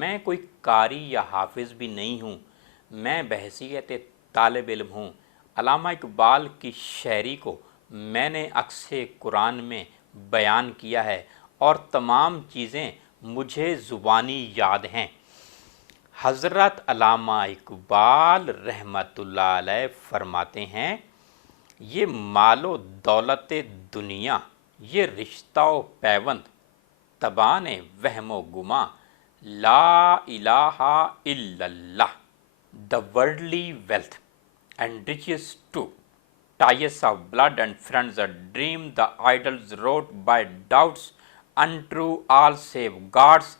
میں کوئی قاری یا حافظ بھی نہیں ہوں، میں بحیثیت طالب علم ہوں۔ علامہ اقبال کی شاعری کو میں نے عکس قرآن میں بیان کیا ہے اور تمام چیزیں مجھے زبانی یاد ہیں۔ حضرت علامہ اقبال رحمۃ اللہ علیہ فرماتے ہیں، یہ مال و دولت دنیا، یہ رشتہ و پیوند، تبان وہم و گماں، لا الہ الا اللہ۔ The worldly wealth and riches too, ties of blood and friends are dream, the idols wrought by doubts, untrue all save God's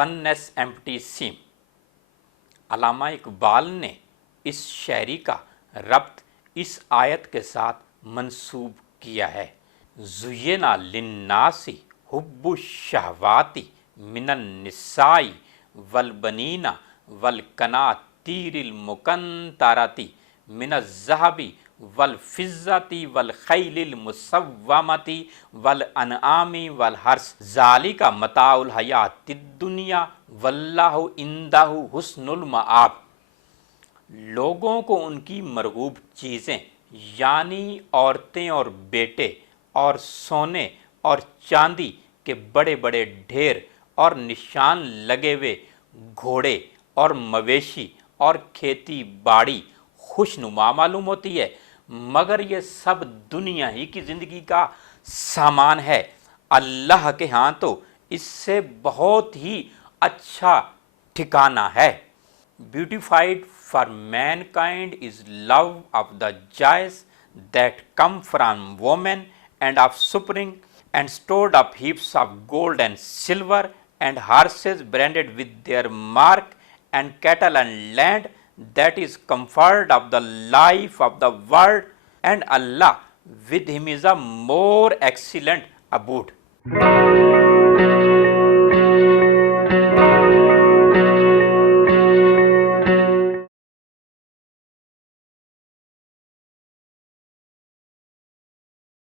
oneness empty seem۔ علامہ اقبال نے اس شاعری کا ربط اس آیت کے ساتھ منسوب کیا ہے، زُیِّنَ لِلنَّاسِ حُبُّ الشہوات من النساء والبنین والقناطیر المقنطرۃ من الذہب والفضۃ والخیل المسومۃ والانعام والحرث، ذالک متاع الحیاۃ الدنیا واللہ عندہ حسن المآب۔ لوگوں کو ان کی مرغوب چیزیں یعنی عورتیں اور بیٹے اور سونے اور چاندی کے بڑے بڑے ڈھیر اور نشان لگے ہوئے گھوڑے اور مویشی اور کھیتی باڑی خوشنما معلوم ہوتی ہے، مگر یہ سب دنیا ہی کی زندگی کا سامان ہے۔ اللہ کے ہاں تو اس سے بہت ہی اچھا ٹھکانہ ہے۔ Beautified for mankind is love of the joys that come from women and of spring, and stored up heaps of gold and silver, and horses branded with their mark, and cattle and land, that is comfort of the life of the world, and Allah with him is a more excellent abode۔